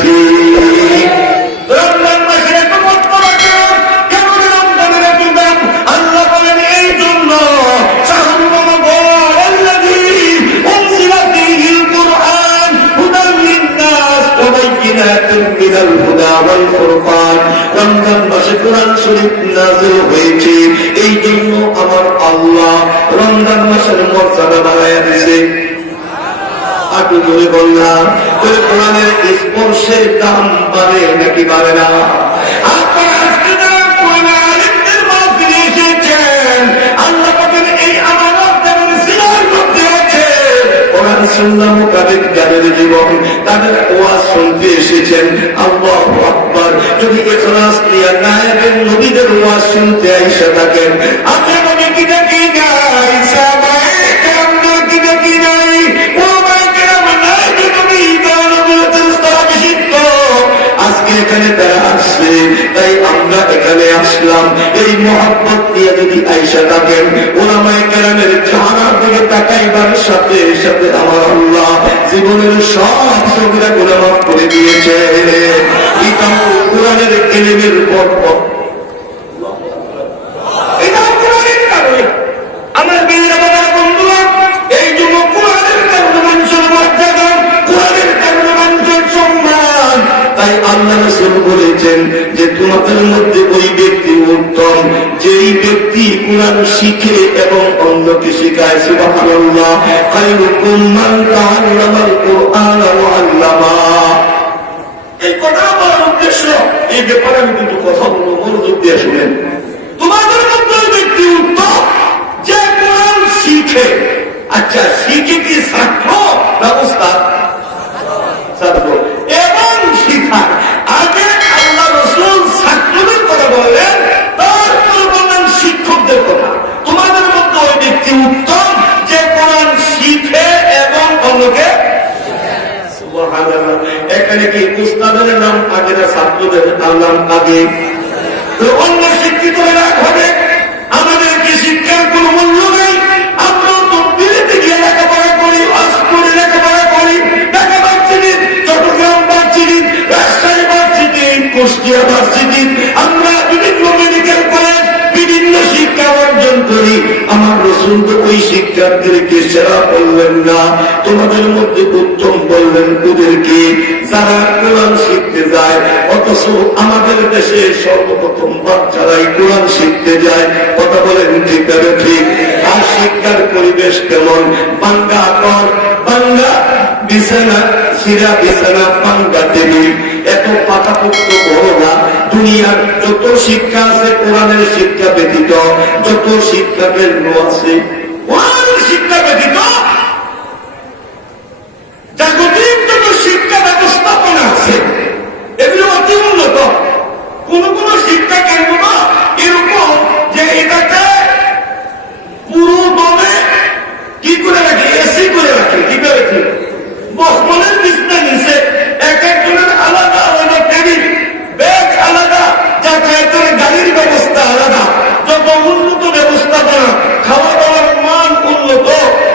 ঠিক? রমজান মাসের এত মর্যাদা কেন? রমজানের এত দাম? আল্লাহ বলেন এই জন্য শাহরুল রমাদান আল্লাযী উনজিলা ফীহিল কুরআন হুদাল লিন-নাস ওয়া বাইয়িনাতিন মিনাল হুদা ওয়াল ফুরকান। রমজান মাসে কোরআন শরীফ নাযিল হয়েছে, এই জন্য আমার আল্লাহ রমজান মাসের মর্যাদা বাড়াইয়া দিয়েছে। একটু জোরে বললাম, কোরআনের স্পর্শের দাম বাড়ে নাকি বাড়ে না? আপনারা আজকে যারা কোরআনের আলেমদের মাহফিলে এসেছেন, আল্লাহ পাকের এই আমানত যাদের সিনার মধ্যে আছে, কোরআন সুন্নাহ মোতাবেক যাদের জীবন, তাদের ওয়াজ শুনতে এসেছেন, আল্লাহু আকবার। যদি ইখলাস নিয়ে নায়েবের নবীদের ওয়াজ শুনতে আইসা থাকেন, আপনি নবী কি দেখি নাই, সাহাবায়ে কেরামদের কি দেখি নাই, আজকে এখানে তারা আসছে, তাই আমরা এখানে আসলাম। এই মহব্বত দিয়ে যদি আইসা থাকেন, উলামায়ে কেরামের চেহারার দিকে তাকাইবার সাথে সাথে আমার আল্লাহ জীবনের সব সগরা গুনাহ মাফ করে দিয়েছে। এটা কোরআনের ইলমের বরকত। এটা কোরআনের কারণে আমার বীর বাবার বন্ধুরা, এই জন্য কোরআনের কারণে মানুষের মর্যাদা, কোরআনের কারণে মানুষের সম্মান। তাই আল্লাহ রাসূল বলেছেন যে তোমাদের মধ্যে ওই ব্যক্তি উত্তম যেই ব্যক্তি কোরআন শিখে এবং অন্যকে শেখায়। সুবহানাল্লাহ। খায়রুকুম মান তাআল্লামাল কুরআন ওয়া আল্লামা। এই কথা বলার উদ্দেশ্য, এই ব্যাপারে আমি কিন্তু কথা বলবো, মনোযোগ দিয়ে শুনেন। তোমাদের মধ্যে ওই ব্যক্তি উত্তম যে কোরআন শিখে। আচ্ছা, শিখে কি ছাত্র না উস্তাদ? ছাত্র। এবং শিখা আগে আল্লাহ রাসূল ছাত্রদের কথা বললেন, তারপর বললেন শিক্ষকদের কথা। তোমাদের মধ্যে ওই ব্যক্তি উত্তম যে কোরআন শিখে এবং অন্যকে। সুবহানাল্লাহ। এখানে কি উস্তাদের নাম আগে না ছাত্রদের নাম আগে? অন্য শিক্ষিত হলে হবে। আমাদের কি শিক্ষার কোন মূল্য নেই? আমরা তো দিল্লিতে গিয়ে লেখাপড়া করি, অক্সফোর্ডে লেখাপড়া করি, Dhaka varsity, Chittagong varsity, Rajshahi varsity, Kushtia varsity, আমরা বিভিন্ন মেডিকেল কলেজ, বিভিন্ন শিক্ষা অর্জন করি। আমার রাসূল তো ওই শিক্ষার্থীদেরকে সেরা বললেন না, তোমাদের মধ্যে উত্তম বললেন ওদেরকে যারা কোরআন শিখতে যায়। অথচ আমাদের দেশে সর্বপ্রথম বাচ্চারাই কোরআন শিখতে যায়। কথা বলেন ঠিক না ঠিক? আর শিক্ষার পরিবেশ কেমন? বাঙ্গা ঘর, বাঙ্গা বিছানা, সিরা বিছানা, বাঙ্গা টেবিল, এত পাকাপোক্ত বড় না। দুনিয়ার যত শিক্ষা আছে কোরআনের শিক্ষা ব্যতীত, যত শিক্ষা কেন্দ্র আছে কোরআনের শিক্ষা ব্যতীত, জাগতিক যত শিক্ষা ব্যবস্থাপনা আছে এগুলো অতি উন্নত। কোন কোন শিক্ষা কেন্দ্র না এরকম যে এটাকে পুরো দমে কি করে রাখে, এসি করে রাখে। কি করে রাখে? বহমনের বিছনা নিচে এক একজনের আলাদা আলাদা টেবিল, ব্যাগ আলাদা, যাতায়াতের গাড়ির ব্যবস্থা আলাদা, যত উন্নত ব্যবস্থাপনা, খাওয়া দাওয়ার মান উন্নত,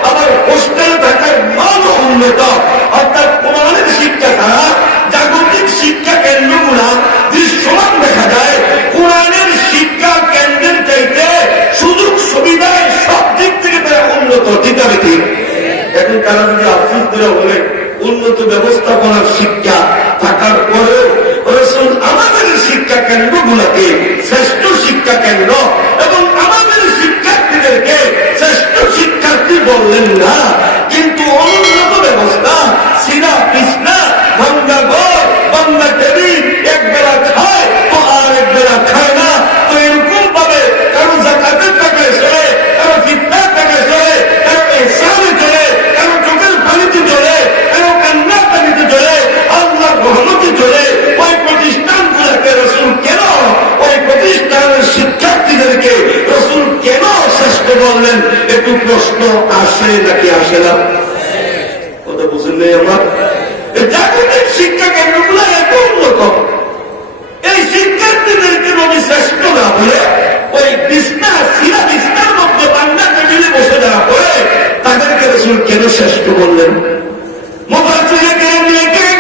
আবার হোস্টেল থাকার মানও উন্নত। অর্থাৎ কোরআনের শিক্ষা ছাড়া জাগতিক শিক্ষা কেন্দ্রগুলা দৃশ্যমান দেখা যায় কোরআনের শিক্ষা কেন্দ্রের চাইতে সুযোগ সুবিধায় সব দিক থেকে তারা উন্নত। ঠিক আছে ঠিক? এখন তারা যদি আফসোস করে বলে উন্নত ব্যবস্থাপনার শিক্ষা থাকার পরেও রাসূল আমাদের শিক্ষা কেন্দ্রগুলোকে শ্রেষ্ঠ শিক্ষা কেন্দ্র এবং আমাদের শিক্ষার্থীদেরকে শ্রেষ্ঠ শিক্ষার্থী বললেন না, কিন্তু অনুন্নত ব্যবস্থা, সিরা বিছনা, ভাঙ্গা ঘর, বাংলা টেবিল, এক বেলা খায় তো আর এক বেলা খায় না। তো এরকম ভাবে কারো যাকাতের টাকায় চলে, কারো ফিতনার টাকায় চলে, কারো ইহসানে চলে, কারো চোখের পানিতে চলে, কারো কান্নার পানিতে চলে, আল্লাহর রহমতে চলে। ওই প্রতিষ্ঠানগুলোকে রাসূল কেন, ওই প্রতিষ্ঠানের শিক্ষার্থীদেরকে রাসূল কেন শ্রেষ্ঠ বললেন? একটু প্রশ্ন আসে নাকি আসে না? কথা বুঝলেন আমার? জাগতিক শিক্ষা কেন্দ্রগুলো এত উন্নত, এই শিক্ষার্থীদেরকে নবী শ্রেষ্ঠ না বলে ওই বিছনা, সিরা বিছনার মধ্যে বাংলা টেবিলে বসে যাওয়া পড়ে তাদেরকে রাসূল কেন শ্রেষ্ঠ বললেন? মুফাসসিরে কেরাম লেখেন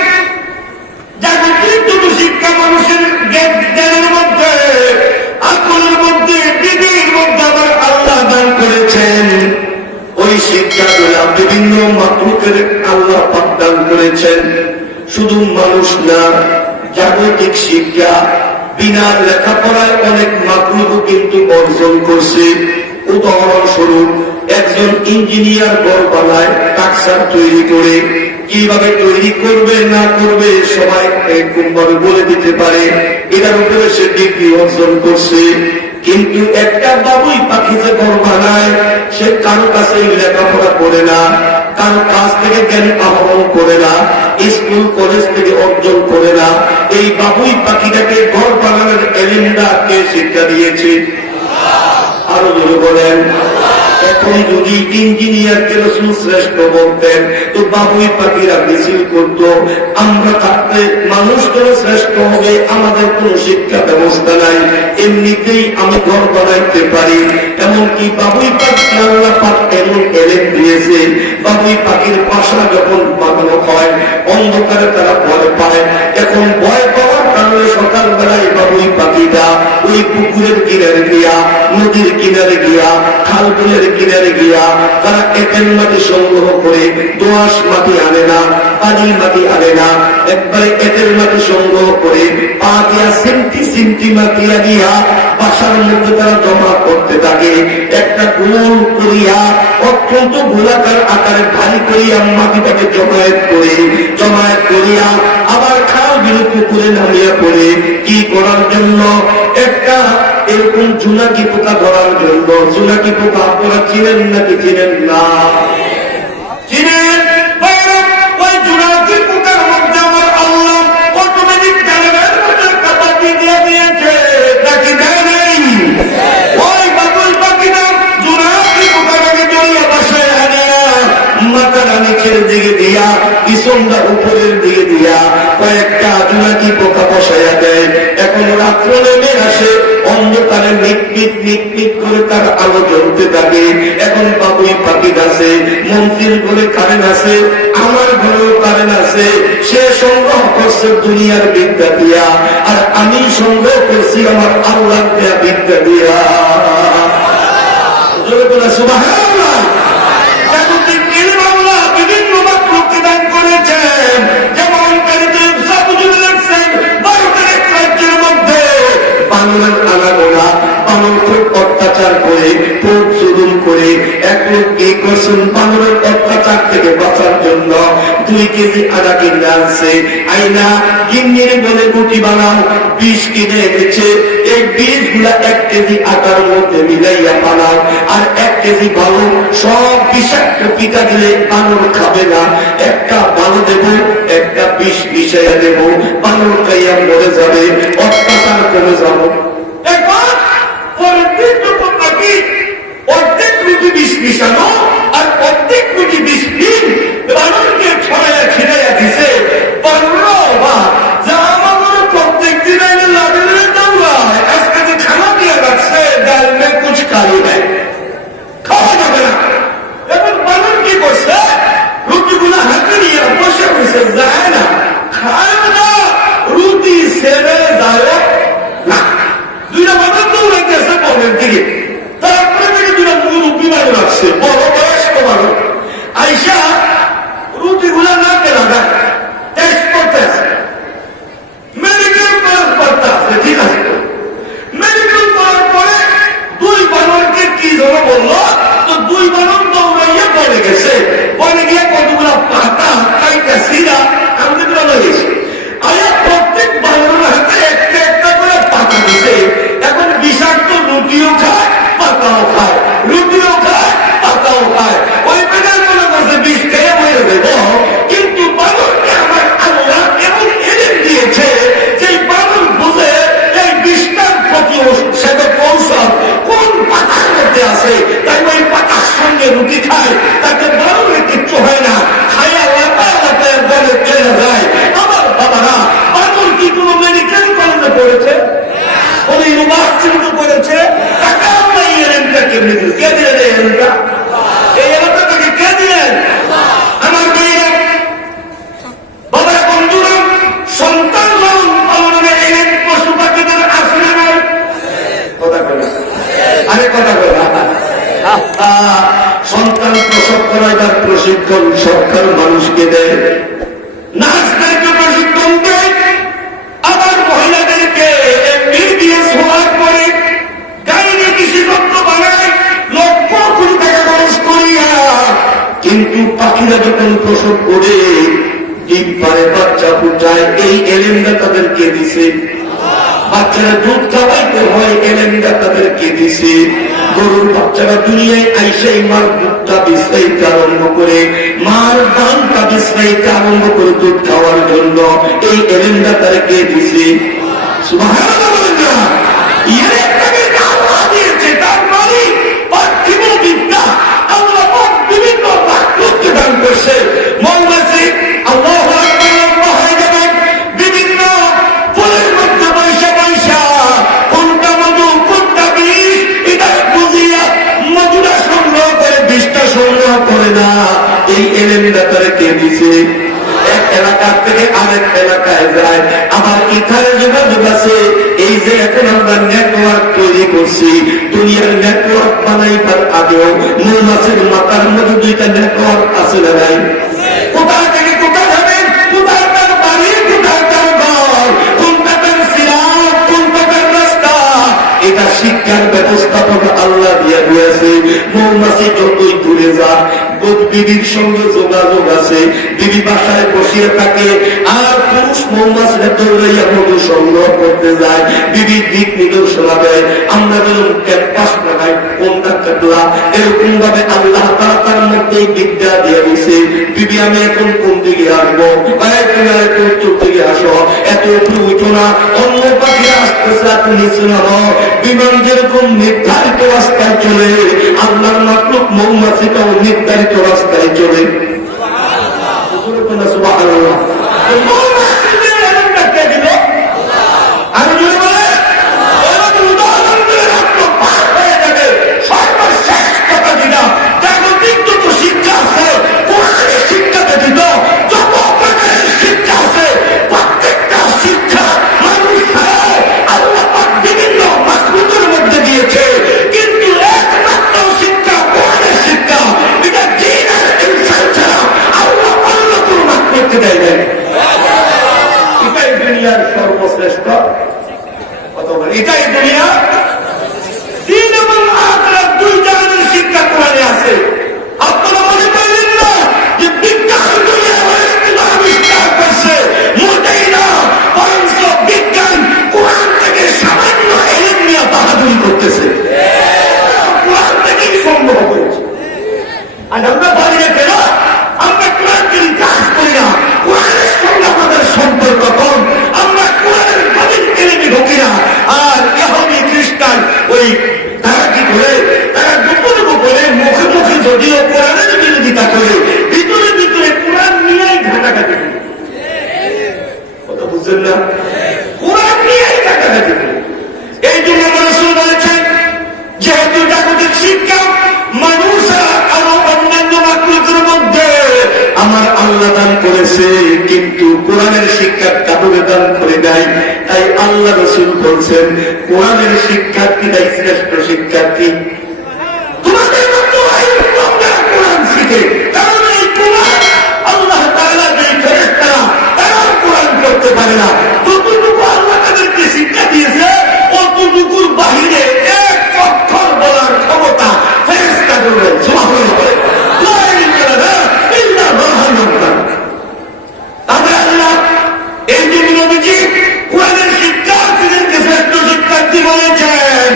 করেছেন। শুধু মানুষ না, জাগতিক শিক্ষা বিনা লেখাপড়ায় অনেক মাকলুক কিন্তু অর্জন করছে। উদাহরণস্বরূপ একজন ইঞ্জিনিয়ার ঘর বানায় টাকসার তৈরি করে, কিভাবে তৈরি করবে না করবে সবাই এরকম ভাবে বলে দিতে পারে, এটার উপরে সে ডিগ্রি অর্জন করছে। কিন্তু একটা বাবুই পাখি যে ঘর বানায়, সে কারো কাছে লেখাপড়া করে না, কারো কাছ থেকে জ্ঞান আহরণ করে না, স্কুল কলেজ থেকে অর্জন করে না। এই বাবুই পাখিটাকে ঘর বানানোর এলিমটা কে শিক্ষা দিয়েছে? আরো জোরে বলেন। এখন যদি ইঞ্জিনিয়ারকে রাসূল শ্রেষ্ঠ বলতেন, তো বাবুই পাখিরা মিছিল করত, আমরা থাকতে মানুষ কেন শ্রেষ্ঠ হবে? আমাদের কোন শিক্ষা ব্যবস্থা নাই, এমনিতেই আমি ঘর বানাইতে পারি। এমনকি বাবুই পাখি আল্লাহ পাক এমন এলেন দিয়েছে, বাবুই পাখির বাসা যখন বানানো হয় অন্ধকারে তারা ভয় পায়। এখন ভয় পাওয়ার কারণে সকালবেলায় বাবুই পাখিটা ওই পুকুরের কিনারে গিয়া, নদীর কিনারে গিয়া, খাল বিলের কিনারে গিয়া তারা এঁটেল মাটি সংগ্রহ করে, দোআঁশ মাটি আনে না, বালির মাটি আনে না, একবারে এঁটেল মাটি সংগ্রহ করে পা দিয়া সেন্টি সেন্টি মাটি আনিয়া বাসার মধ্যে তারা জমা করতে থাকে। একটা গোল করিয়া অত্যন্ত গোলাকার আকারে ভারী করিয়া মাটিটাকে জমায়েত করিয়া আবার খাল বিল পুকুরে নামিয়া পড়ে কি করার জন্য? একটা এরকম জোনাকি পোকা ধরার জন্য। জোনাকি পোকা আপনারা চিনেন নাকি চিনেন না? চিনেন? ওই জোনাকি পোকার মধ্যে আমার আল্লাহ অটোমেটিক জানাবের মধ্যে কাপাতি দিয়ে দিয়েছে, নাকি দেয় নেই? ওই বাবুই পাখিটা জোনাকি পোকাটাকে জড়িয়ে বাসায় আনিয়া মাথাটা নিচের দিকে দিয়া, পিছনটা উপরের দিকে দিয়া কয়েকটা জোনাকি পোকা বসাইয়া দেয়। এখন রাত্র নেমে আসে, অন্ধকারে মিটমিট মিটমিট করে তার আলো জ্বলতে থাকে। এখন বাবুই পাখি আছে, মন্ত্রীর ঘরে কারেন্ট আছে, আমার ঘরেও কারেন্ট আছে। সে সংগ্রহ করছে দুনিয়ার বিদ্যা দিয়া, আর আমি সংগ্রহ করছি আমার আল্লাহ দেয়া বিদ্যা দিয়া। সুবহানাল্লাহ। জাগতিক ইলম আল্লাহ বিভিন্ন মাকলুককে দান করেছেন। যেমন ভারতের এক রাজ্যের মধ্যে বাংলার আনাগোনা বানর খুব অত্যাচার করে, খুব জুলুম করে, এক লোক কি করছেন বানরের অত্যাচার থেকে বাঁচার জন্য 2 কেজি আদা কিনে আনছে। আইনা গিন্নির বলে গুটি বানাও, 20 কিনে এনেছে। এই 20 গুলা 1 কেজি আটার মধ্যে মিলাইয়া বানাও, আর 1 কেজি ভালো। সব বিষাক্ত পিঠা দিলে বানর খাবে না, একটা ভালো দেব, একটা বিষ মিশাইয়া দেব, বানর খাইয়া মরে যাবে, অত্যাচার করে যাব। অর্ধেক রুটি বিষ মিশানো আর অর্ধেক রুটি বিষ দিন বানরকে ছড়াইয়া ছিড়াইয়া দিছে। প্রত্যেক দিন লাগালে দৌড়ায়, আজকে যে খানা দিয়ে রাখছে ডাল মে কুছ কালি নেই, খাওয়া যাবে না। এখন বানর কি করছে? রুটিগুলো হাতে নিয়ে বসে বসে যায় না, খায় না, রুটি ছেড়ে যায় না। 2টা বানর দৌড়াইতেছে বনের দিকে, তারপরে থেকে 2টা মুরব্বী বানর আসছে, বড় বয়স্ক বানর আইসা রুটিগুলো না কেনা যায়, টেস্ট করতে আসে, মেডিকেল পাস করতে আসে। ঠিক আছে, মেডিকেল করার পরে 2 বানরকে কি যেন বললো, তো 2 বানর দৌড়াইয়া পড়ে গেছে। পড়ে গিয়ে কতগুলা পাতা কাইটা সিরা আমি লয়ে গেছি। আয়া প্রত্যেক বানরের হাতে একটা একটা করে পাতা দিছে। এখন বিষাক্ত রুটিও খায়, পাতাও খায়, রুটিও খায়, পাতাও খায়। ওই বেটার মনে করছে বিষ খেয়ে মরে দেব, কিন্তু বানরকে আমার আল্লাহ এমন এলেন দিয়েছে যে বানর বুঝে এই বিষটার প্রতি সেটা কৌশল কোন পাতার মধ্যে আছে, তাই ওই পাতার সঙ্গে রুটি খায়, তাকে বানরের কিচ্ছু হয় না, খাইয়া লাপায় বলে চলে যায়। আমার বাবারা, বানর কি কোনো মেডিকেল কলেজে পড়েছে? কোন ইউনিভার্সিটিতে পড়েছে? টাকা আমরা এই এলেনটা কেমনি দিল? কে দিলেন এই এলেনটা? এই এলাকা থেকে কে দিলেন? আমার মেয়েরা, বাবা, বন্ধুরা, সন্তান লালন পালনে এলেন পশু পাখিদের আসলে নয়। কথা বলে আরে কথা বলে সন্তান প্রসব করাইবার প্রশিক্ষণ সরকার মানুষকে দেয় নার্সদেরকে প্রশিক্ষণ দেয়, আবার মহিলাদেরকে MBBS হওয়ার পরে গাইনি কৃষিতত্ত্ব বানায় লক্ষ কোটি টাকা খরচ করিয়া। কিন্তু পাখিরা যখন প্রসব করে ডিম পারে, বাচ্চা ফুটায়, এই এলেমটা তাদেরকে দিছে। বাচ্চারা দুধ খাওয়াইতে হয়, এলেমটা তাদেরকে দিছে। গরুর বাচ্চারা দুনিয়ায় আইসাই মার দুধটা বিশ্রাইতে আরম্ভ করে, মার দানটা বিশ্রাইতে আরম্ভ করে দুধ খাওয়ার জন্য এই এলেমটা তাদেরকে দিছে। সুবহানাল্লাহ বলেন না? এলেমটাকে আল্লাহ দিয়েছে, তার মালিক পার্থিব বিদ্যা আল্লাহ বিভিন্ন মাখলুককে দান করছে। মৌমাছি আল্লাহু আকবার লম্বা হয়ে যাবেন, বিভিন্ন ফুলের মধ্যে বৈশা বৈশা কোনটা মধু কোনটা বিষ এটা বুঝিয়া মধুটা সংগ্রহ করে বিষটা সংগ্রহ করে না। এই এলেমটা তাদেরকে দিছে। এক এলাকা থেকে আরেক এলাকায় যায়, আবার এখানে যোগাযোগ আছে। এই যে এখন আমরা নেটওয়ার্ক তৈরি করছি, দুনিয়ার নেটওয়ার্ক বানাইবার আগেও মৌমাছির মাথার মধ্যে দুইটা নেটওয়ার্ক আছে না নাই? কোথায় থেকে কোথায় যাবেন, কোথায় তার বাড়ি, কোথায় তার ঘর, কোনটা তার সিরাত, কোনটা তার রাস্তা, এটা শিক্ষার ব্যবস্থাপনা আল্লাহ দিয়ে দিয়েছে। মৌমাছি যতই দূরে যাক, বিবির সঙ্গে যোগাযোগ আছে, বিবি বাসায় বসিয়ে থাকে, আর পুরুষ মৌমাছিরা দৌড়াইয়া মধু সংগ্রহ করতে যায়, বিবি দিক নির্দেশনা দেয়। আমরা যেমন ক্যাম্পাস লাগাই কোনটা কাটলা, এরকম ভাবে আল্লাহ তাআলা তার মধ্যে বিদ্যা দিয়ে দিছে। বিবি আমি এখন কোন দিকে আসবো, তুমি একটু উত্তর দিকে আসো, এত উপরে উঠো না, অন্য পাখি আসতেছে এত নিচে নামো। বিমান যেরকম নির্ধারিত রাস্তায় চলে, আল্লাহর মাখলুক মৌমাছিটাও নির্ধারিত রাস্তায় চলে। সুবহানাল্লাহ। মৌমাছিদের এলেমটা কে দিল? আমি যদি বলে উদাহরণ দিয়ে রাখলো পার হয়ে যাবে। সর্বশেষ কথা যেটা, জাগতিক যত শিক্ষা আছে, কোরআনের শিক্ষা ব্যতীত যত প্রকারের শিক্ষা আছে, প্রত্যেকটা শিক্ষা মানুষ আল্লাহ পাক বিভিন্ন মাখলুকের মধ্যে দিয়েছে। কিন্তু একমাত্র শিক্ষা কোরআনের শিক্ষা, এটা জিন আর ইনসান ছাড়া আল্লাহ অন্য কোনো মাখলুককে দেয় নাই। এটাই দুনিয়ার সর্বশ্রেষ্ঠ কথা বলে, এটাই দুনিয়া। দিন এবং আখিরাত দুই জাহানের শিক্ষা কোরআনে আছে। আপনারা মনে করলেন না যে বিজ্ঞান দুনিয়া আবিষ্কার করছে, মোটেই না, বরঞ্চ বিজ্ঞান কোরআন থেকে সামান্য এলেম নিয়ে বাহাদুরি করতেছে। কোরআন থেকেই সম্ভব হয়েছে। আর আমরা বলি না কেন, আমরা কোরআন যদি কাজ করি না, কোরআনের সঙ্গে আমাদের সম্পর্ক কম, আমরা কোরআনের গভীর এলেমে ঢুকি না। আর ইহুদি খ্রিস্টান ওই তারা কি করে, তারা গোপনে গোপনে মুখে মুখে যদিও কোরআনের বিরোধিতা করে, ভিতরে ভিতরে কোরআন নিয়েই ঘাটাঘাটি করে। কথা বুঝছেন না? কোরআন নিয়েই ঘাটাঘাটি করে। এই জন্য রাসূল বলেছেন, যেহেতু জাগতিক শিক্ষা মানুষরা আরো অন্যান্য মাখলুকের মধ্যে আমার আল্লাহ দান করেছে, কিন্তু কোরআনের শিক্ষা কাউকে দান করে দেয়। তাই আল্লাহ রাসূল বলছেন, কোরআনের শিক্ষার্থীরাই শ্রেষ্ঠ শিক্ষার্থী। তোমাদের মতো তোমরা কোরআন শিখে, কারণ এই কোরআন আল্লাহ তাআলা যে ফেরেশতারা তারাও কোরআন করতে পারে না। যতটুকু আল্লাহ তাদেরকে শিক্ষা দিয়েছে, অতটুকুর বাহিরে এক অক্ষর বলার ক্ষমতা ফেরেশতাদের রয়েছে। সুবহানাল্লাহ। লা ইলাহা ইল্লাল্লাহ। আমরা আল্লাহ এই জন্য নবীজি কোরআনের শিক্ষার্থীদেরকে শ্রেষ্ঠ শিক্ষার্থী বলেছেন,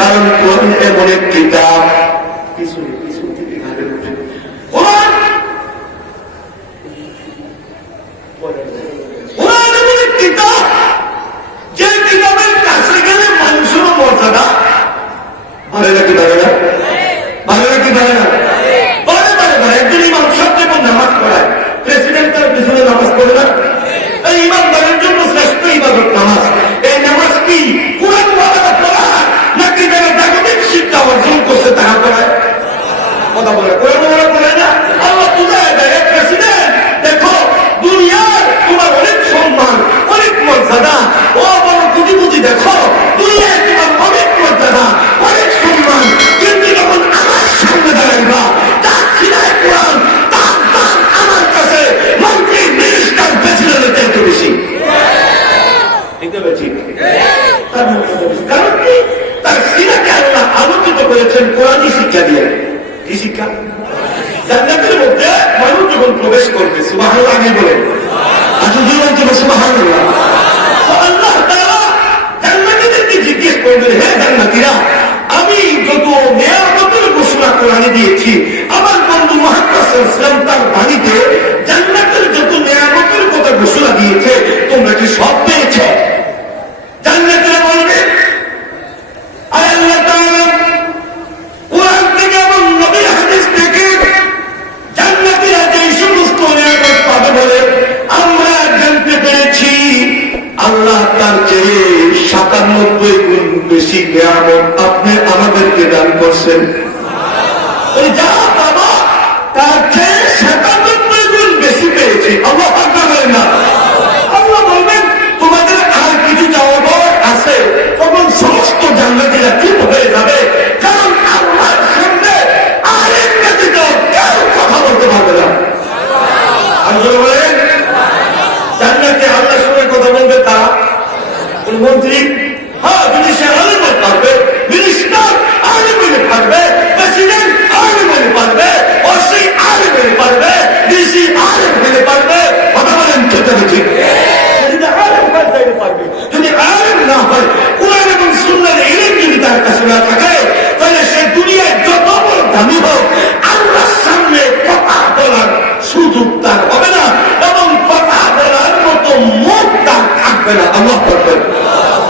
কারণ কোরআন এমন এক কিতাব, কোরআন এমন এক কিতাব, যে কিতাবের কাছে গেলে মানুষেরও মর্যাদা ভালো নাকি ভালো না, ভালো নাকি ভালো না, বারে বারে ভালো। একজন ইমাম সাহেব যখন নামাজ পড়ায়, প্রেসিডেন্ট তার পিছনে নামাজ পড়ে না? এই ইমামদারের জন্য শ্রেষ্ঠ ইবাদত নামাজ। এই নামাজ কি কোরআন ওয়ালারা পড়ায় নাকি যারা জাগতিক শিক্ষা অর্জন করছে তারা পড়ায়? কথা বলে কোরআন ওয়ালা পড়ায় না। আল্লাহ বুঝায় দেয়, প্রেসিডেন্ট দেখো দুনিয়ার তোমার অনেক সম্মান, অনেক করবে। সুবহানাল্লাহ আগে বলে আচ্ছা দুই সুবহানাল্লাহ। আল্লাহ তাআলা জান্নাতীদেরকে জিজ্ঞেস করবেন, হে জান্নাতীরা, আমি যত নিয়ামতের ঘোষণা কোরআনে দিয়েছি, আমার বন্ধু মুহাম্মদ সাল্লাল্লাহু আলাইহি ওয়াসাল্লাম তার বাণীতে জান্নাতের যত নিয়ামতের কথা ঘোষণা দিয়েছে, তোমরা কি সব পেয়েছো? জান্নাতীরা বলবেন, আয় আল্লাহ তাআলা, কোরআন থেকে এবং নবীর হাদিস থেকে জান্নাতীরা যে সমস্ত নিয়ামত পাবে বলে আমরা জানতে পেরেছি, আল্লাহ তার চেয়ে 97 গুণ বেশি নিয়ামত আপনি আমাদেরকে দান করছেন। যা বাবা তার চেয়ে 97 গুণ বেশি পেয়েছি। আল্লাহ আকবার বলেন না? আল্লাহ বলবেন, তোমাদের আর কিছু চাওয়ার আছে? তখন সমস্ত জান্নাতীরা চুপ হয়ে যাবে, কারণ আল্লাহর সামনে আরেক ব্যতীত কেউ কথা বলতে পারবে না। আল্লাহ বলেন, জান্নাতে আল্লাহর সঙ্গে কথা বলবে তারা, মন্ত্রী হ্যাঁ যদি সে আলিম পারবে, মিনিস্টার আলিম পারবে, প্রেসিডেন্ট আলিম পারবে, ওসি আলিম পারবে, ডিসি আলিম পারবে। কথা বলেন ঠিক ঠিক? যদি আলিম পারবে, যদি আলিম না হয়, কোরআন এবং সুন্নাহর ইলম যদি তার কাছে না থাকে, তাহলে সে দুনিয়ায় যত বড় দামি হোক, আল্লাহর সামনে কথা বলার সুযোগ তার হবে না এবং কথা বলার মতো মুখ তার থাকবে না। আল্লাহ করবেন।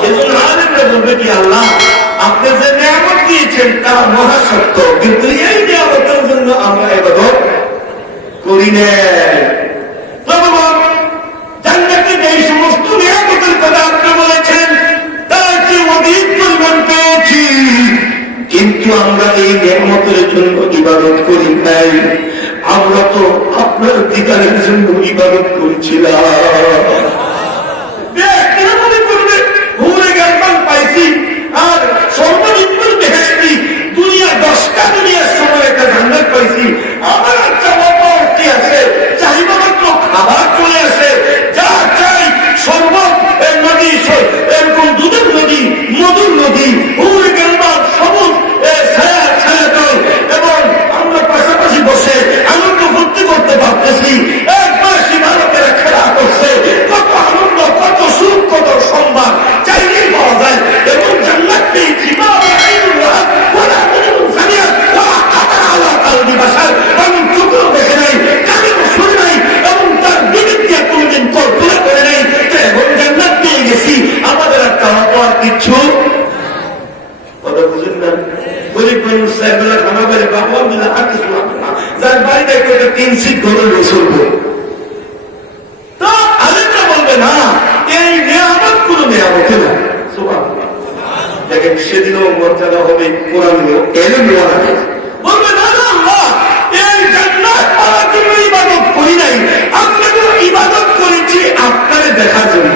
এজন্য আলেমরা বলবে কি, আল্লাহ আপনি যে নিয়ামত দিয়েছেন তা মহাসত্য, কিন্তু এই নিয়ামতের জন্য আমরা ইবাদত করি না। প্রভু জান্নাতে এই সমস্ত নিয়ামতের কথা আপনি বলেছেন, তার চেয়ে অধিক পরিমাণ পেয়েছি, কিন্তু আমরা এই নিয়ামতের জন্য ইবাদত করি নাই, আমরা তো আপনার দিদারের জন্য ইবাদত করেছিলাম। আর সর্বনিম্ন বেহেশতি দুনিয়া 10টা দুনিয়ার সময় একটা জান্নাত পাইছি, আমার চাওয়া কি আছে? চাহিদা মাত্র খাবার চলে আসে, যা চাই শরবত এর নদী, এরকম দুধের নদী, মধুর নদী, হুরে গেলবা সবুজ ছায়াতল, এবং আমরা পাশাপাশি বসে আনন্দ ফুর্তি করতে পারতেছি। একবার সীমালকেরা খেলা করছে, কত আনন্দ, কত সুখ, কত সম্মান চাইলেই পাওয়া যায়। এবং জান্নাত পেয়েছি, আমি চোখেও দেখে নাই, কানেও শুনে নাই, এবং তার বিরুদ্ধে কোনদিন কল্পনা করে নাই। এখন জান্নাত পেয়ে গেছি, আমাদের আর খাওয়া পাওয়ার কিচ্ছু কথা বুঝেন না। গরিব মানুষ সাহেবেরা খানা বেড়ে বাবা মিলে আর কিছু লাগবে না, যার বাড়িতে একটা 3 সিট ঘরে চলবে। তো আলেমরা বলবে না, এই নিয়ামত কোনো নিয়ামত না। দেখেন সেদিনও মর্যাদা হবে, কোরআন এলেন বলবে না, আল্লাহ এই জান্নাত পাওয়ার জন্য ইবাদত করি নাই, আপনাকে ইবাদত করেছি আপনারে দেখার জন্য।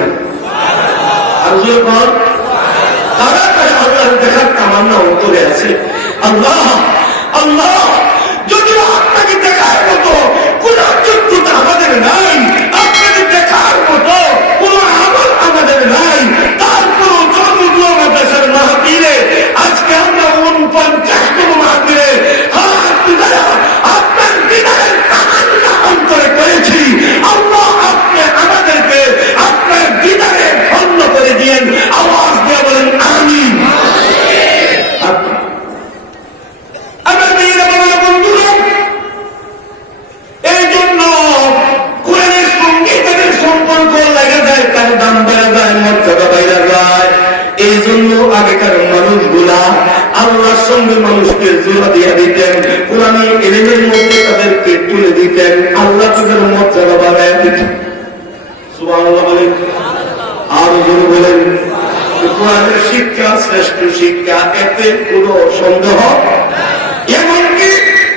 আর যখন তারা আল্লাহ দেখার তামান্না অন্তরে আছে, আল্লাহ আল্লাহ যদিও আপনাকে দেখার মতো কোন যোগ্যতা আমাদের নাই, আপনাকে দেখার মতো কোন আমল আমাদের নাই, তারপর জন্মদুয়া মাদ্রাসার মাহফিলে আজকে আমরা 49তম মাহফিলে আপনার দিদারের তামান্না অন্তরে করেছি। আল্লাহ আপনি আমাদেরকে আপনার দিদারে ধন্য করে দিয়েন। আওয়াজ দিয়ে বলেন আমিন। আমার মেয়েরা বাবা বন্ধুরা, এই জন্য কোরআনের সঙ্গে তাদের সম্পর্ক লেগে যায়, তার দাম বেড়ে যায়, মর্যাদা বেড়ে যায়। এই জন্য আগেকার মানুষগুলা আল্লাহর সঙ্গে মানুষকে জোড়া দিয়ে দিতেন, কোরআনের ইলমের মধ্যে তাদেরকে তুলে দিতেন, আল্লাহ তাদের মর্যাদা বাড়ায় দিতেন। সুবহানাল্লাহ বলেন, আর জোরে বলেন। কোরআনের শিক্ষা শ্রেষ্ঠ শিক্ষা, এতে কোনো সন্দেহ। এমনকি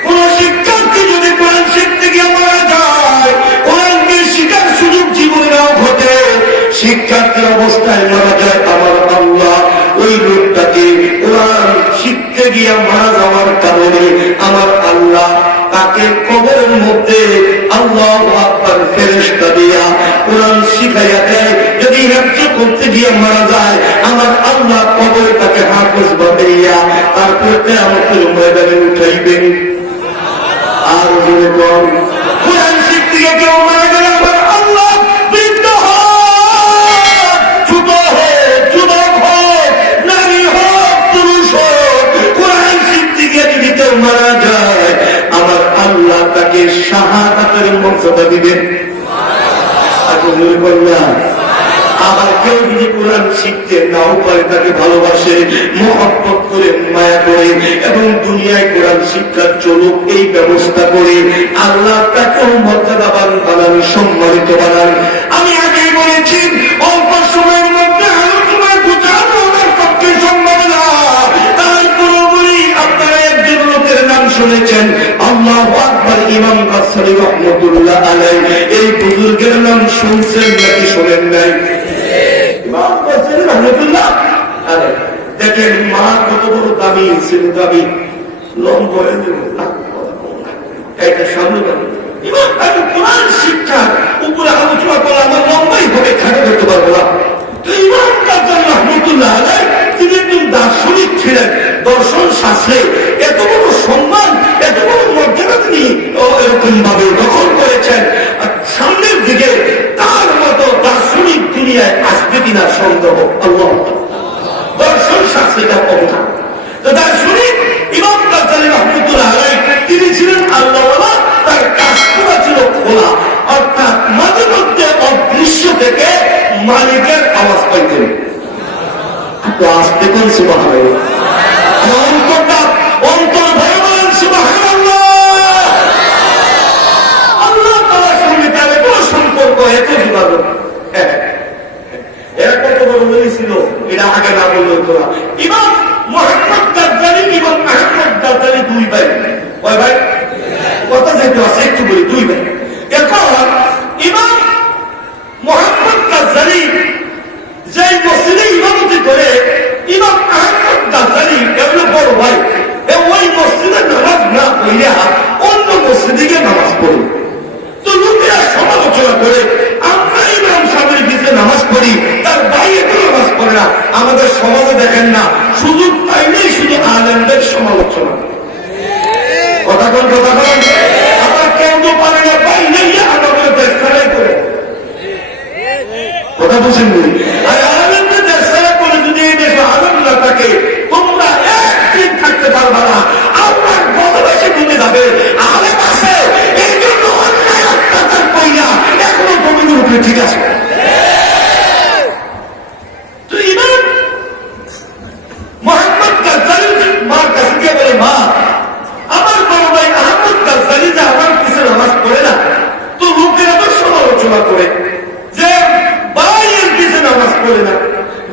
কোন শিক্ষার্থী যদি কোরআন শিখতে গিয়ে মারা যায়, কোরআনকে শিখার সুযোগ জীবনে নাও ঘটে, শিক্ষার্থীর অবস্থায় মারা যায়, আমার আল্লাহ ওই লোকটাকে কোরআন শিখতে গিয়ে মারা যাওয়ার কারণে আমার আল্লাহ তাকে কবরের মধ্যে আল্লাহু আকবার ফেরেশতা দিয়া কোরআন শিখাইয়া দেয়। যদি হেফজ করতে গিয়ে মারা যায়, আমার আল্লাহ কবরে তাকে হাফেজ বানাইয়া তারপর কিয়ামতের ময়দানে উঠাইবেন। আর যদি কোরআন শিখতে যুগে কেউ মারা গেলে আমার আল্লাহ বৃদ্ধ হোক, ছোট হোক, যুবক হোক, নারী হোক, পুরুষ হোক, কোরআন শিখতে গিয়ে যদি কেউ মারা যায় আমার আল্লাহ তাকে শাহাদাতের মর্যাদা দিবেন। আবার কেউ যদি কোরআন শিখতে নাও পারে তাকে ভালোবাসে, মহব্বত করে, মায়া করে এবং দুনিয়ায় কোরআন শিক্ষার চলুক এই ব্যবস্থা করে আল্লাহ তাকেও মর্যাদাবান বানান, সম্মানিত বানান। আমি আগেই বলেছি অল্প সময়ের মধ্যে আলোচনা গুছানো আমার পক্ষে সম্ভব না। তারপরে বলি আপনারা একজন লোকের নাম শুনেছেন, আল্লাহু আকবার, ইমাম গাজ্জালী রাহমাতুল্লাহ আলাইহি। এই বুজুর্গের নাম শুনছেন নাকি শোনেন নাই? ইমাম গাজ্জালী রাহমাতুল্লাহ আলাইহি। দেখেন মা কত বড় দামি ছিল, দামি লম্ব এটা সামনে ইমাম আমি কোরআন শিক্ষার উপরে আলোচনা করলে আমার লম্বাই হবে, খাটে করতে পারবো না। তো ইমাম গাজ্জালী রাহমাতুল্লাহ আলাইহি তিনি একজন দার্শনিক ছিলেন। দর্শন শাস্ত্রে এত বড় সম্মান, এত বড় মর্যাদা তিনি এরকম ভাবে দখল করেছেন। সামনের দিকে তার মতো দার্শনিক দুনিয়ায় আসবে কিনা সন্দেহ। আল্লাহ দর্শন শাস্ত্রটা অবদান। তো দার্শনিক ইমাম গাজ্জালী রাহমাতুল্লাহ আলাইহি তিনি ছিলেন আল্লাহওয়ালা। তার কাজটা ছিল খোলা, অর্থাৎ মাঝে মধ্যে অদৃশ্য থেকে মালিকের আওয়াজ পাইতেন। তো আসতে কোন সুবহানাল্লাহ, অন্তরটা অন্তর ভরে বলেন সুবহানাল্লাহ। আল্লাহ তাআলার সঙ্গে তার এত সম্পর্ক, এত যোগাযোগ। এরা কত বড় বলেছিল এটা আগে না বললো তোরা। ইমাম মুহাম্মদ গাজ্জালী এবং আহমদ গাজ্জালী দুই ভাই। কয় ভাই? কথা যেহেতু আছে একটু বলি, দুই ভাই। এখন ইমাম মুহাম্মদ গাজ্জালী যে মসজিদে ইমামতি করে, ইমাম আহমদ গাজ্জালী এগুলো বড় ভাই, ওই মসজিদে নামাজ না পড়িয়া অন্য মসজিদে গিয়ে নামাজ পড়ে। তো লোকেরা সমালোচনা করে আমরা ইমাম সাহেবের পিছনে নামাজ পড়ি, তার বাইরে তো নামাজ পড়ে না। আমাদের সমাজে দেখেন না, সুযোগ পাইলেই শুধু আলেমদের সমালোচনা। কথা কোন কথা বলেন, আবার কেউ তো পারে না, পাইলেই আমাদের দেশ ছাড়াই করে। কথা বুঝেন বলি, আর আলেমদের দেশ ছাড়া করে যদি এই দেশে আলেম না থাকে তোমরা একদিন থাকতে পারবা না। আপনার বদবেশে ডুবে যাবে। আলেম আছে এই জন্য অন্যায় অত্যাচার কইরা এখনো জমিনের উপরে ঠিক আছে। তো ইমাম মুহাম্মদ গাজ্জালী মার কাছে গিয়ে বলে, মা আমার বড় ভাই আহমদ গাজ্জালী যে আমার পিছনে নামাজ পড়ে না, তো লোকেরা তো সমালোচনা করে যে ভাইয়ের পিছনে নামাজ পড়ে না,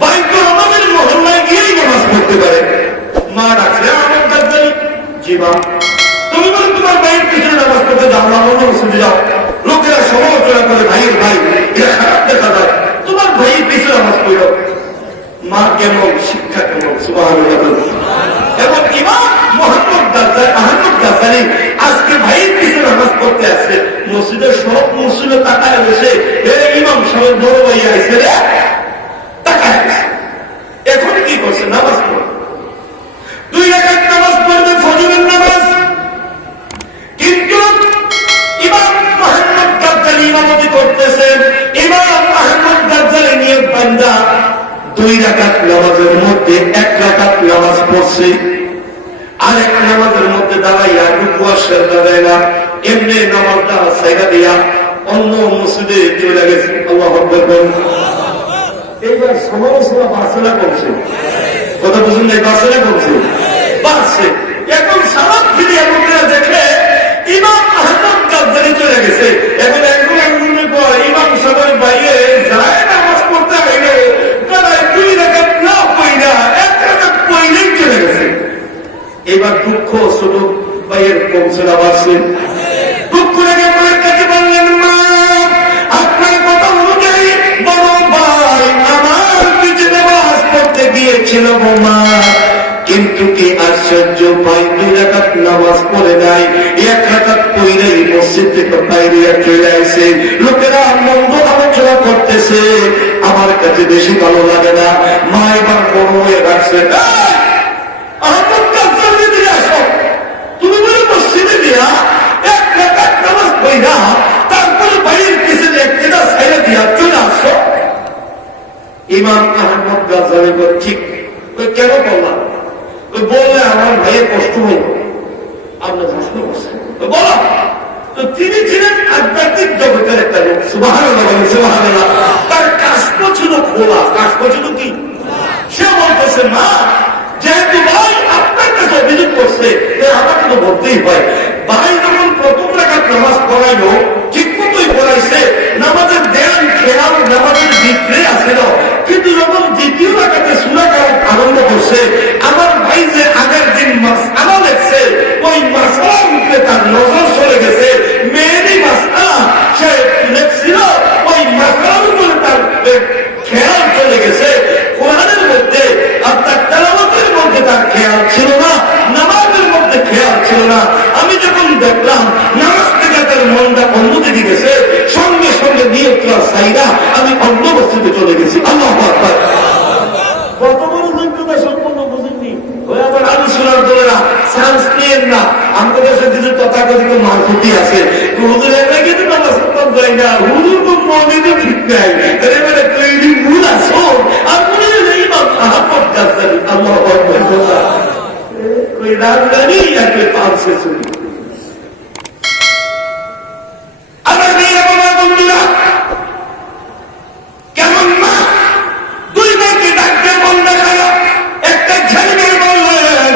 ভাই তো আমাদের মহল্লায় গিয়েই নামাজ পড়তে পারে। মা ডাকছে, আহমদ গাজ্জালী, জি মা, তুমি বলে তোমার ভাইয়ের পিছনে নামাজ পড়তে যাও না, অন্য মসজিদে যাও। লোকেরা সমালোচনা করে ভাইয়ের ভাই, এটা খারাপ দেখা যায়, তোমার ভাইয়ের পিছনে নামাজ পড়ল। মা কেমন, শিক্ষা কেমন, সুবহানাল্লাহ। এবং ইমাম মুহাম্মদ গাজ্জালী, আহমদ গাজ্জালী আজকে ভাইয়ের পিছনে নামাজ পড়তে আসছে। মসজিদের সব মসজিদে তাকায় বসে ইমাম সাহেব বড় ভাই আসছে রে, তাকায় বসে। এখন কি করছে? নামাজ পড়ে, 2 রাকাত নামাজ পড়বে, ফজরের নামাজ। কিন্তু ইমাম মুহাম্মদ গাজ্জালী ইমামতি করতেছেন। ইমাম আহমদ গাজ্জালী নিয়ে বান্দা 2 রাকাত নামাজের মধ্যে 1 রাকাত নামাজ পড়ছে, আর এক নামাজের মধ্যে দাঁড়াইয়া রুকু আর সিজদা দেয় না, এমনি নামাজটা সাইরা দিয়া অন্য মসজিদে চলে গেছে। আল্লাহু আকবার। এইবার সমালোচনা বাড়ছে না কমছে? কথা বুঝুন নাই, বাড়ছে না কমছে? বাড়ছে। এখন সালাত ফিরে লোকেরা দেখে ইমাম আহমদ গাজ্জালী চলে গেছে। এখন একজন একজনের পর ইমাম সাহেবের বাইরে যায় নামাজ পড়তে হইলে তারা 2 রাকাত না পড়িনা 1 রাকাত পড়লেই চলে গেছে। এবার দুঃখ ছোট ভাইয়ের কমছে না বাড়ছে? দুঃখ লেগে মায়ের কাছে বললেন, মা আপনার কথা অনুযায়ী বড় ভাই আমার পিছনে নামাজ পড়তে গিয়েছিল মা, কিন্তু কি আশ্চর্য, ভাই 2 রাকাত নামাজ পড়ে নাই, 1 রাকাত পড়েই মসজিদ থেকে বাইরে চলে আসে। লোকেরা মন্দ আলোচনা করতেছে, আমার কাছে বেশি ভালো লাগে না। মা এবার বড় হয়ে রাখছে, আহমদ গাজ্জালী দিয়ে আসো, তুমি বলে মসজিদে দিয়া 1 রাকাত নামাজ পড়া, তারপরে ইমাম আহমদ গাজ্জালী বলে, ঠিক। কেন বললাম? বললে আমার ভাইয়ের কষ্ট হইব। আপনার প্রশ্ন করছেন, বলো। তো তিনি ছিলেন আধ্যাত্মিক জগতের একটা লোক। সুবহানাল্লাহ, সুবহানাল্লাহ। তার কাস্প ছিল খোলা। কাস্প ছিল কি? সে বলতেছে, মা যেহেতু ভাই আপনার কাছে অভিযোগ করছে, আমাকে তো বলতেই হয়। ভাই যখন প্রথম রাকাত নামাজ পড়াইলো, ঠিক মতোই পড়াইছে, নামাজের ধ্যান খেয়াল নামাজের ভিতরে আসেন, কিন্তু যখন দ্বিতীয় রাকাতে সূরা কেরাত আরম্ভ করছে, আমার ভাই যে আগের দিন মাসআলা লেখছে, ওই মাসআলার উপরে তার নজর চলে গেছে। মেয়েরই মাসআলা সে লেখছিল, ওই মাসআলার উপরে তার খেয়াল চলে গেছে। কোরআনের মধ্যে আপনার তেলাওয়াতের মধ্যে তার খেয়াল ছিল না, নামাজের মধ্যে খেয়াল ছিল না। আমি যখন দেখলাম নামাজ থেকে তার মনটা অন্যদিকে গেছে, সঙ্গে সঙ্গে নিয়তরা সাইরা আমি অন্য বস্তুতে চলে গেছি। আল্লাহু আকবার। কত বড় যোগ্যতা সম্পন্ন বুঝেননি? ওই আবার আলোচনার দলেরা চান্স নিয়েন না। আমাদের দেশে কিছু তথাকথিত মারফতি আছে, হুজুরের নাকি তো নামাজ পড়তে যায় না, হুজুর তো মনে তো ঠিক নাই, এবারে তৈরি মূল আসো আর মনে নেই ইমাম আহমদ গাজ্জালী। আল্লাহু আকবার। ওই রাজধানী একটা পাঁচশো চুরি। আমার মেয়েরা বাবা বন্ধুরা, কেমন মা দুই ভাইকে ডাকতে মন দেখালো। একটা ছেলে বললেন,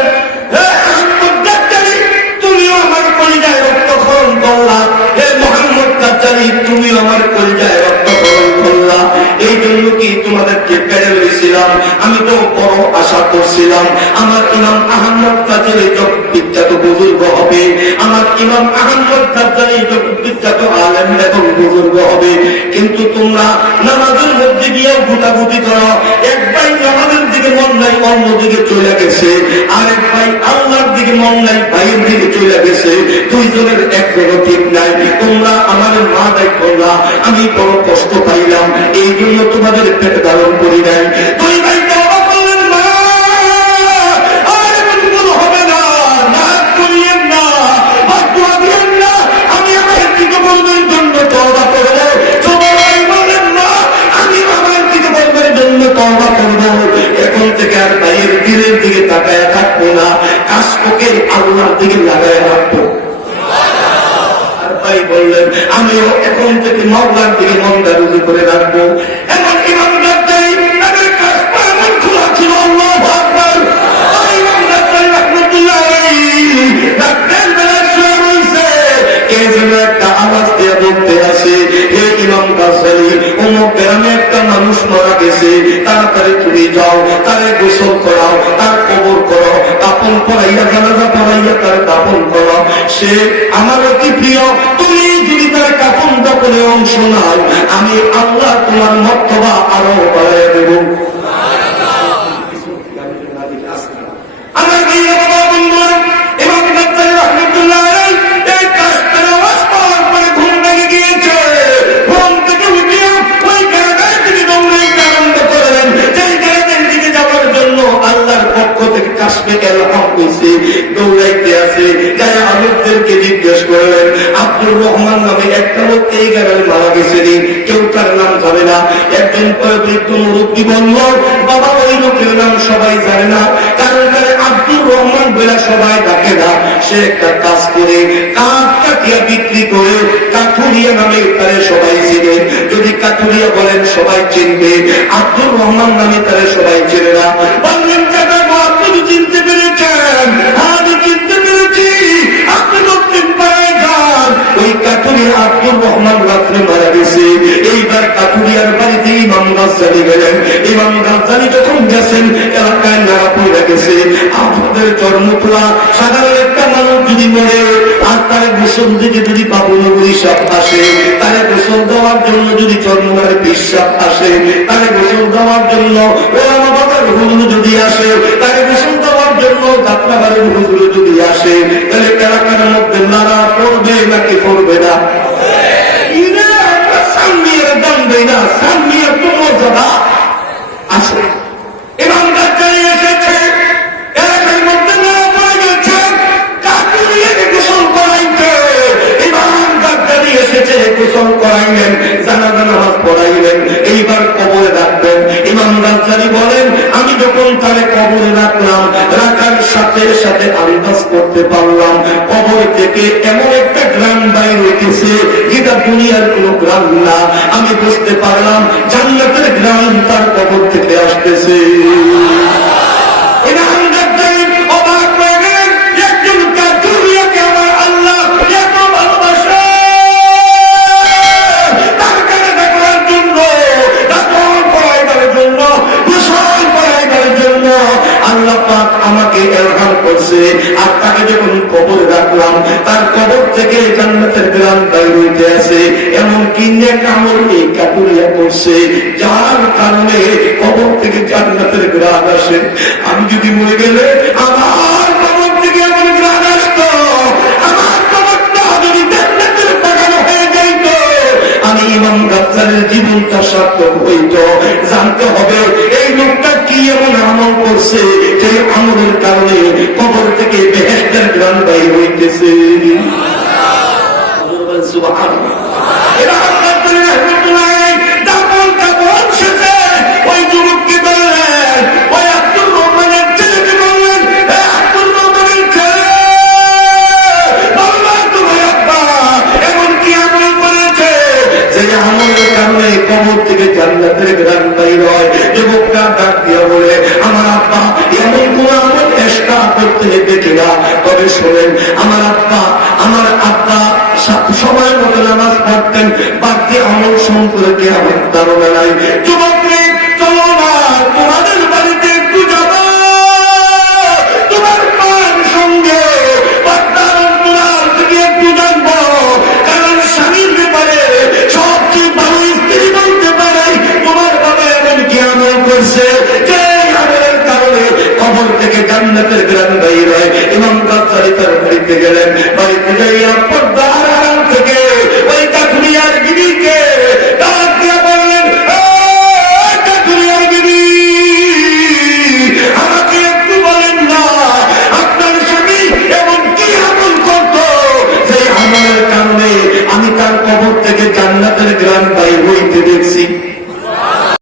হে আহমদ গাজ্জালী, তুমিও আমার কলিজায় রক্তক্ষরণ করলা। হে মোহাম্মদ গাজ্জালী, তুমিও আমার কলিজায় রক্তক্ষরণ করলা। এই জন্য কি তোমাদেরকে পেরে লইছিলাম? আমি তো বড় আশা করছিলাম আমার ইমাম আহমদ গাজ্জালী যখন বিখ্যাত বুজুর্গ হবে, আমার ইমাম আহমদ গাজ্জালী যখন বিখ্যাত আলেম এবং বুজুর্গ হবে। কিন্তু তোমরা নামাজের মধ্যে গিয়ে গুটাগুটি করো। এক ভাই নামাজের দিকে মন নাই, অন্যদিকে চলে গেছে। আরেক ভাই আল্লাহর দিকে মন নাই, ভাইয়ের দিকে চলে গেছে। দুইজনের একজনও ঠিক নাই। তোমরা আমার মা দায় করলা, আমি বড় কষ্ট পাইলাম, এই জন্য তোমাদের পেটে ধারণ করি নাই। দুই ভাই তওবা করলেন, মা আর এমন ভুল হবে না, না করিয়েন না, দোয়া দিয়েন না, আমি আমার দিকে বলবেন জন্য তওবা করবো। তোমার ভাই বললেন, মা আমি আমার দিকে বলবেন জন্য তওবা করবো। এখন থেকে আর ভাইয়ের দিনের দিকে তাকায় থাকবো না, কাশকে আল্লাহর দিকে লাগায় রাখবো। আর ভাই বললেন, আমিও এখন থেকে মাওলার দিকে মনটা রুজু করে রাখবো। এমন ইমাম গাজ্জালী তাদের কাশপ এমন খোলা ছিল। আল্লাহু আকবার। ইমাম গাজ্জালী রাহমাতুল্লাহ আলাইহি রাতের বেলা শুয়ে রইছে, কে যেন একটা আওয়াজ দিয়ে বলতে আসে, হে ইমাম গাজ্জালী, অমুক গ্রামে একটা মানুষ মারা গেছে, তাড়াতাড়ি তুমি যাও, তারে গোসল করাও, তার কবর করো, কাপন পরাইয়া জানাজা পরাইয়া তার কাপন করো। সে আমার অতি প্রিয়, তুমি যদি তার কাপন দাপনে অংশ নাও, আমি আল্লাহ তোমার মর্তবা আরো বাড়াইয়া দেব। আমার ভাইয়া বাবা বন্ধুরা, ইমাম গাজ্জালী রাহমাতুল্লাহ আলাইহি এই কাশফের আওয়াজ পাওয়ার পরে ঘুম ভেঙে গিয়েছে। ঘুম থেকে উঠিয়া ওই গ্রামের দিকে দৌড়াইতে আরম্ভ করলেন। যেই গ্রামের দিকে যাওয়ার জন্য আল্লাহর পক্ষ থেকে কাশফে এলহাম হয়েছে, দৌড়াইতে আছে। যাই আলোকদেরকে জিজ্ঞেস করলেন, আব্দুর রহমান নামে একটা লোক এই গ্রামে মারা গেছে, কেউ তার নাম জানে না। একজন বৃদ্ধ মুরব্বী বলল, বাবা ওই লোকের নাম সবাই জানে না, কারণ তারে আব্দুর রহমান বলে সবাই ডাকে না। সে একটা কাজ করে কাঠ কাটিয়া বিক্রি করে কাঠুরিয়া নামে তারে সবাই চিনে। যদি কাঠুরিয়া বলেন সবাই চিনবে, আব্দুর রহমান নামে তারে সবাই চেনে না। বললেন, আপনি চিনতে পেরেছেন? আমি চিনতে পেরেছি, আপনি দক্ষিণ পাড়ায় যান। ওই কাঠুরিয়া আব্দুর রহমান রাত্রে মারা গেছে। এইবার কাঠুরিয়ার বাড়িতে ইমাম গাজ্জালী গেলেন। ইমাম গাজ্জালী যখন গেছেন, এলাকায় নাড়া পড়ে গেছে। আপনাদের জন্মতলা সাধারণ একটা মানুষ যদি মরে আর তার গোসল দিকে যদি বাবুনগরী সাপ আসে, তারে গোসল দেওয়ার জন্য যদি চন্দ্রমার বিশ্বাস আসে, তারে গোসল দেওয়ার জন্য ওলামা বাবার হুজুর যদি আসে, তারে গোসল দেওয়ার জন্য যাত্রাবাড়ির হুজুর যদি আসে, তাহলে এলাকার মধ্যে নাড়া পড়বে নাকি পড়বে না? সামনিয়ার দাম দেয় না, সামনিয়ার তো মর্যাদা আছে। ইমাম গাজ্জালী এসেছে, এলাকার মধ্যে নাড়া পড়ে গেছে, কাঠুরিয়াকে গোসল করাইতে ইমাম গাজ্জালী এসেছে, গোসল করাইলেন, জানাজা নামাজ পড়াইলেন। এইবার কবরে রাখবেন। ইমাম বুখারী বলেন, আমি যখন তারে কবরে রাখলাম, রাখার সাথে সাথে আন্দাজ করতে পারলাম কবর থেকে এমন একটা গ্রাম বাইর হইতেছে যেটা দুনিয়ার কোনো গ্রাম না। আমি বুঝতে পারলাম জান্নাতের গ্রাম তার কবর থেকে আসতেছে। এটা আন্দাজটাই অবাক হয়ে গেলেন। একজন কাফিরকে আমার আল্লাহ এত ভালোবাসে, তার কাছে দেখার জন্য, দাফন করাইবার জন্য, গোসল করাইবার জন্য আল্লাহ পাক আমাকে এরহাম করছে। আর তাকে যখন কবরে রাখলাম, তার কবর থেকে জান্নাতের গ্রাম বাইর হইতে আছে। এমনকি নেক আমল এই কাপুরিয়া করছে, যার কারণে কবর থেকে জান্নাতের গ্রাম আসে। আমি যদি মরে গেলে আমার কবর থেকে এমন গ্রাম আসতো, আমার কবরটা যদি জান্নাতের বাগান হয়ে যাইত, আমি ইমাম গাজ্জালির জীবনটা সার্থক হইত। জানতে হবে এই লোকটা কি এমন আমল করছে যে আমলের কারণে কবর থেকে বেহেশতের গ্রাম বাইর হইতেছে। সুবহানাল্লাহ। এরা গাজ্জালি রাহমাতুল্লাহ দাপন কাপড় শেষে ওই যুবককে বললেন, ওই আব্দুর রহমানের ছেলেকে বললেন, আব্দুর রহমানের ছেলে, বাবা তোমার আব্বা এমন কি আমল করেছে যে আমলের কারণে কবর থেকে জান্নাতের গ্রাম বাইর হয়? যুবকটা ডাক দিয়া বলে, আমার আব্বা এমন কোন আমল চেষ্টা করতে দেখি না, তবে শোনেন আমার আব্বা সময় মতো নামাজ পড়তেন, বাকি আমল সম্পর্কে আমার ধারণা নাই। যুবকরে চলো না, তোমাদের বাড়িতে একটু যাব, তোমার মার সঙ্গে একটু জানবো, কারণ স্বামীর ব্যাপারে সবচেয়ে ভালো স্ত্রী বলতে পারে তোমার বাবা এমন কি আমল করছে যে আমলের কারণে কবর থেকে জান্নাতের গ্রাম বাইর হয়।